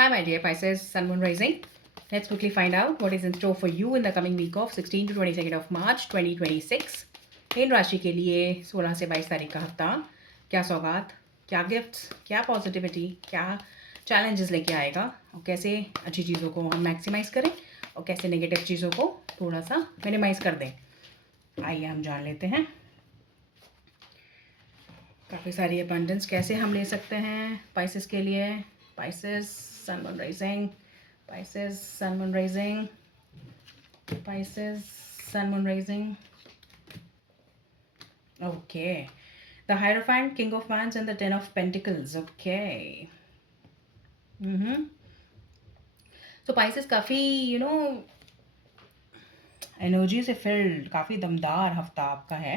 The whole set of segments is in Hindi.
Hi, my dear Pisces, Sun, Moon, Rising. Let's quickly find out what is in store for you in the coming week of 16 to 22nd of March 2026. इन राशि के लिए 16 से 22 तारीख का हफ्ता क्या सौगात, क्या गिफ्ट्स, क्या पॉजिटिविटी, क्या चैलेंजेस लेके आएगा और कैसे अच्छी चीज़ों को हम मैक्सिमाइज़ करें और कैसे नेगेटिव चीज़ों को थोड़ा सा मिनिमाइज़ कर दें। आइए हम जान लेते हैं काफ़ी सारी अबंडेंस कैसे हम ले सकते हैं पाइसेस के लिए। Pisces sun moon rising, Pisces, Sun, Moon, Rising. Pisces, Sun, Moon, Rising. Okay. The Hierophant, King of Wands, and the Ten of Pentacles. Okay. So Pisces काफ़ी एनर्जी से फिल्ड, काफ़ी दमदार हफ्ता आपका है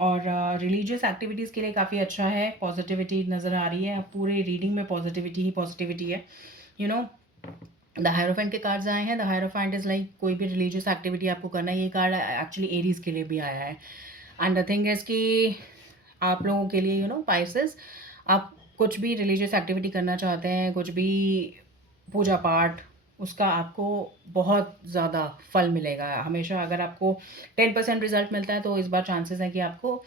और रिलीजियस एक्टिविटीज़ के लिए काफ़ी अच्छा है। पॉजिटिविटी नज़र आ रही है, पूरे रीडिंग में पॉजिटिविटी ही पॉजिटिविटी है। द हायरोफेंट के कार्ड्स आए हैं। द हायरोफेंट इज़ लाइक कोई भी रिलीजियस एक्टिविटी आपको करना है। ये कार्ड एक्चुअली एरीज के लिए भी आया है। एंड द थिंग इज़ कि आप लोगों के लिए पाइसेस, आप कुछ भी रिलीजियस एक्टिविटी करना चाहते हैं, कुछ भी पूजा पाठ, उसका आपको बहुत ज़्यादा फल मिलेगा। हमेशा अगर आपको 10% रिजल्ट मिलता है तो इस बार चांसेस हैं कि आपको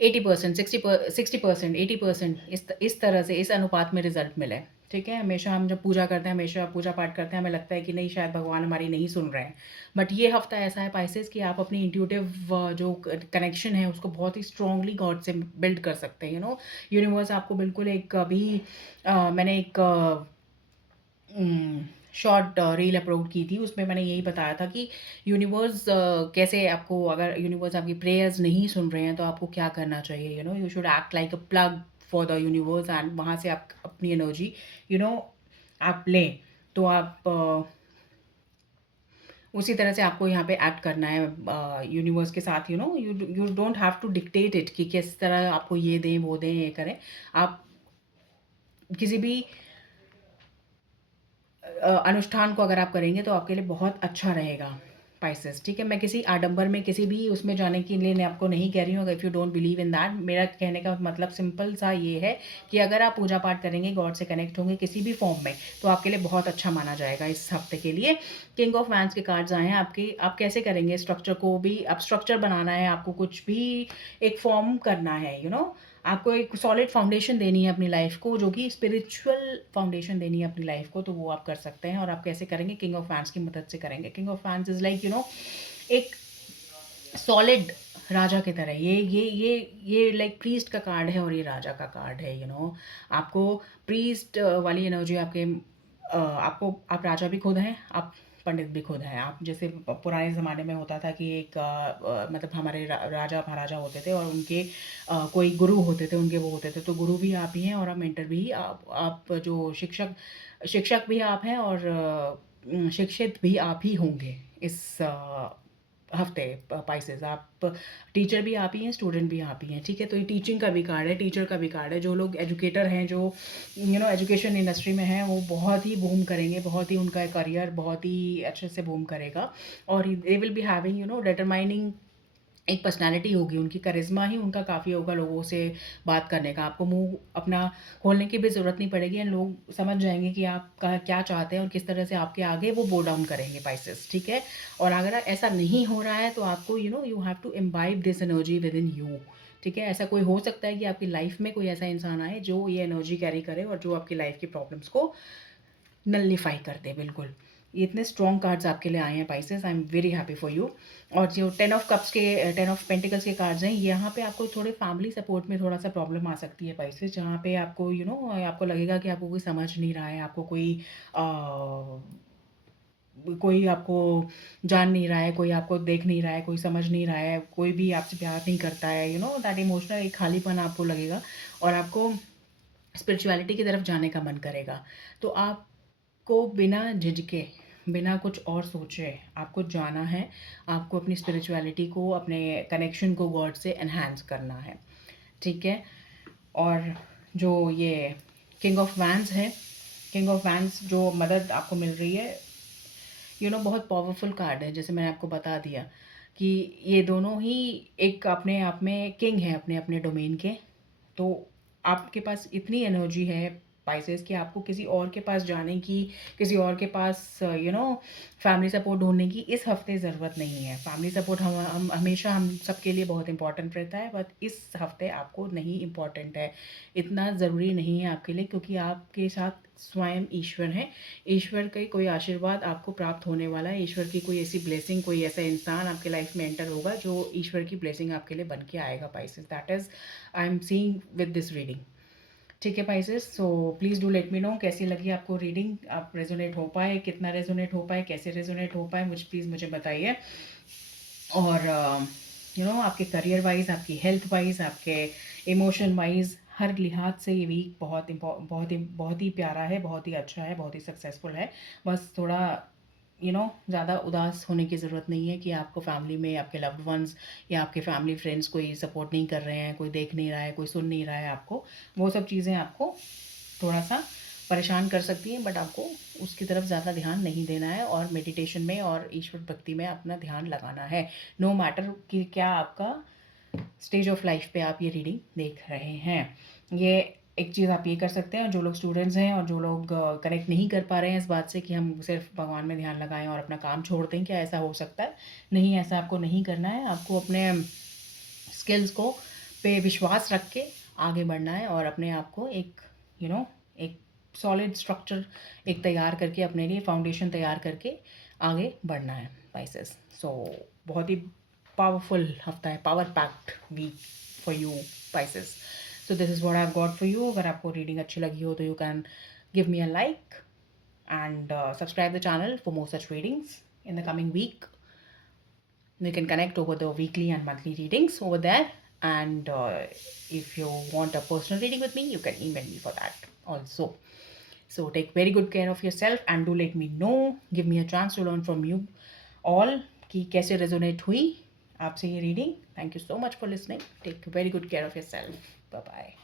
80%, 60%, 80% इस तरह से, इस अनुपात में रिजल्ट मिले। ठीक है, हमेशा हम जब पूजा करते हैं, हमेशा पूजा पाठ करते हैं, हमें लगता है कि नहीं, शायद भगवान हमारी नहीं सुन रहे हैं। बट ये हफ्ता ऐसा है पाइसेस कि आप अपनी इंट्यूटिव जो कनेक्शन है उसको बहुत ही स्ट्रांगली गॉड से बिल्ड कर सकते हैं। यूनिवर्स आपको बिल्कुल एक अभी मैंने एक शॉर्ट रील अपलोड की थी, उसमें मैंने यही बताया था कि यूनिवर्स कैसे आपको, अगर यूनिवर्स आपकी प्रेयर्स नहीं सुन रहे हैं तो आपको क्या करना चाहिए। You should act like a plug for the universe and वहाँ से आप अपनी एनर्जी आप लें। तो आप उसी तरह से आपको यहाँ पे एक्ट करना है यूनिवर्स के साथ। You don't have to dictate it कि किस तरह आपको ये दें, वो दें, ये करें। आप किसी भी अनुष्ठान को अगर आप करेंगे तो आपके लिए बहुत अच्छा रहेगा पाइसेस। ठीक है, मैं किसी आडंबर में, किसी भी उसमें जाने के लिए आपको नहीं कह रही हूँ। If you don't believe in that, मेरा कहने का मतलब सिंपल सा ये है कि अगर आप पूजा पाठ करेंगे, गॉड से कनेक्ट होंगे किसी भी फॉर्म में, तो आपके लिए बहुत अच्छा माना जाएगा इस हफ्ते के लिए। किंग ऑफ वैंड्स के कार्ड्स आए हैं आपके। आप कैसे करेंगे स्ट्रक्चर को भी, आप स्ट्रक्चर बनाना है, आपको कुछ भी एक फॉर्म करना है। आपको एक सॉलिड फाउंडेशन देनी है अपनी लाइफ को, जो कि स्पिरिचुअल फाउंडेशन देनी है अपनी लाइफ को, तो वो आप कर सकते हैं। और आप कैसे करेंगे? किंग ऑफ फैंस की मदद से करेंगे। King of fans is like एक सॉलिड राजा की तरह। ये लाइक प्रीस्ट का कार्ड है और ये राजा का कार्ड है। आपको प्रीस्ट वाली एनर्जी आपके आप राजा भी खुद हैं, आप पंडित भी खुद हैं। आप जैसे पुराने ज़माने में होता था कि एक मतलब हमारे राजा महाराजा होते थे और उनके कोई गुरु होते थे, उनके वो होते थे, तो गुरु भी आप ही हैं और आप मेंटर भी आप जो शिक्षक भी आप हैं और शिक्षित भी आप ही होंगे इस हफ्ते। पाइसेस, आप टीचर भी आप ही हैं, स्टूडेंट भी आप ही हैं। ठीक है, तो ये टीचिंग का भी कार्ड है, टीचर का भी कार्ड है। जो लोग एजुकेटर हैं, जो एजुकेशन इंडस्ट्री में हैं, वो बहुत ही बूम करेंगे, बहुत ही उनका करियर बहुत ही अच्छे से बूम करेगा। और they will be having determining एक पर्सनैलिटी होगी, उनकी करिश्मा ही उनका काफ़ी होगा लोगों से बात करने का। आपको मुँह अपना खोलने की भी ज़रूरत नहीं पड़ेगी एंड लोग समझ जाएँगे कि आप क्या चाहते हैं और किस तरह से आपके आगे वो बो डाउन करेंगे पाइसेस। ठीक है? और अगर ऐसा नहीं हो रहा है तो आपको you have to imbibe this energy within you. ठीक है? ऐसा कोई हो सकता है कि आपकी लाइफ़ में कोई ऐसा इंसान आए जो ये एनर्जी कैरी करे और जो आपकी लाइफ़ की प्रॉब्लम्स को नल्लीफाई कर दे बिल्कुल। ये इतने स्ट्रॉन्ग कार्ड्स आपके लिए आए हैं Pisces, I am very happy for you. और जो 10 ऑफ कप्स के, 10 ऑफ पेंटिकल्स के कार्ड्स हैं, यहाँ पे आपको थोड़े फैमिली सपोर्ट में थोड़ा सा प्रॉब्लम आ सकती है पाइसेस, जहाँ पे आपको आपको लगेगा कि आपको कोई समझ नहीं रहा है, आपको कोई आपको जान नहीं रहा है, कोई आपको देख नहीं रहा है, कोई समझ नहीं रहा है, कोई भी आपसे प्यार नहीं करता है। दैट इमोशनल एक खालीपन आपको लगेगा और आपको स्पिरिचुअलिटी की तरफ जाने का मन करेगा। तो आपको बिना झिझके, बिना कुछ और सोचे आपको जाना है। आपको अपनी स्पिरिचुअलिटी को, अपने कनेक्शन को गॉड से एनहांस करना है। ठीक है? और जो ये किंग ऑफ वैंड्स है, किंग ऑफ वैंड्स जो मदद आपको मिल रही है, बहुत पावरफुल कार्ड है। जैसे मैंने आपको बता दिया कि ये दोनों ही एक अपने आप में किंग हैं अपने अपने डोमेन के। तो आपके पास इतनी एनर्जी है स्पाइसेस कि आपको किसी और के पास जाने की, किसी और के पास फैमिली सपोर्ट ढूँढने की इस हफ़्ते ज़रूरत नहीं है। फैमिली सपोर्ट हम हमेशा हम सबके लिए बहुत इम्पोर्टेंट रहता है, बट इस हफ़्ते आपको नहीं इम्पोर्टेंट है, इतना ज़रूरी नहीं है आपके लिए, क्योंकि आपके साथ स्वयं ईश्वर हैं। ईश्वर के कोई आशीर्वाद आपको प्राप्त होने वाला है, ईश्वर की कोई ऐसी ब्लेसिंग, कोई ऐसा इंसान आपके लाइफ में एंटर होगा जो ईश्वर की ब्लेसिंग आपके लिए बन के आएगा Pisces. That is I am seeing with this reading. ठीक है Pisces, so please do let me know कैसी लगी आपको रीडिंग, आप रेजोनेट हो पाए, कितना रेजोनेट हो पाए, कैसे रेजोनेट हो पाए, प्लीज़ मुझे बताइए। और आपके करियर वाइज, आपकी हेल्थ वाइज, आपके इमोशन वाइज, हर लिहाज से ये वीक बहुत ही प्यारा है, बहुत ही अच्छा है, बहुत ही सक्सेसफुल है। बस थोड़ा ज़्यादा उदास होने की ज़रूरत नहीं है कि आपको फैमिली में आपके लव्ड वंस या आपके फैमिली फ्रेंड्स कोई सपोर्ट नहीं कर रहे हैं, कोई देख नहीं रहा है, कोई सुन नहीं रहा है आपको। वो सब चीज़ें आपको थोड़ा सा परेशान कर सकती हैं, बट आपको उसकी तरफ ज़्यादा ध्यान नहीं देना है और मेडिटेशन में और ईश्वर भक्ति में अपना ध्यान लगाना है। नो मैटर कि क्या आपका स्टेज ऑफ लाइफ पे आप ये रीडिंग देख रहे हैं। ये एक चीज़ आप ये कर सकते हैं, जो लोग स्टूडेंट्स हैं और जो लोग कनेक्ट नहीं कर पा रहे हैं इस बात से कि हम सिर्फ भगवान में ध्यान लगाएं और अपना काम छोड़ दें, क्या ऐसा हो सकता है? नहीं, ऐसा आपको नहीं करना है। आपको अपने स्किल्स को पे विश्वास रख के आगे बढ़ना है और अपने आप को एक एक सॉलिड स्ट्रक्चर एक तैयार करके, अपने लिए फाउंडेशन तैयार करके आगे बढ़ना है पाइसेस। सो बहुत ही पावरफुल हफ्ता है, power packed week for you Pisces. So this is what I have got for you. अगर आपको रीडिंग अच्छी लगी हो तो you can give me a like and subscribe the channel for more such readings in the coming week. You can connect over the weekly and monthly readings over there, and if you want a personal reading with me, you can email me for that also. So take very good care of yourself and do let me know, give me a chance to learn from you all कि कैसे रेजोनेट हुई आपसे ये reading. Thank you so much for listening, take very good care of yourself, bye bye.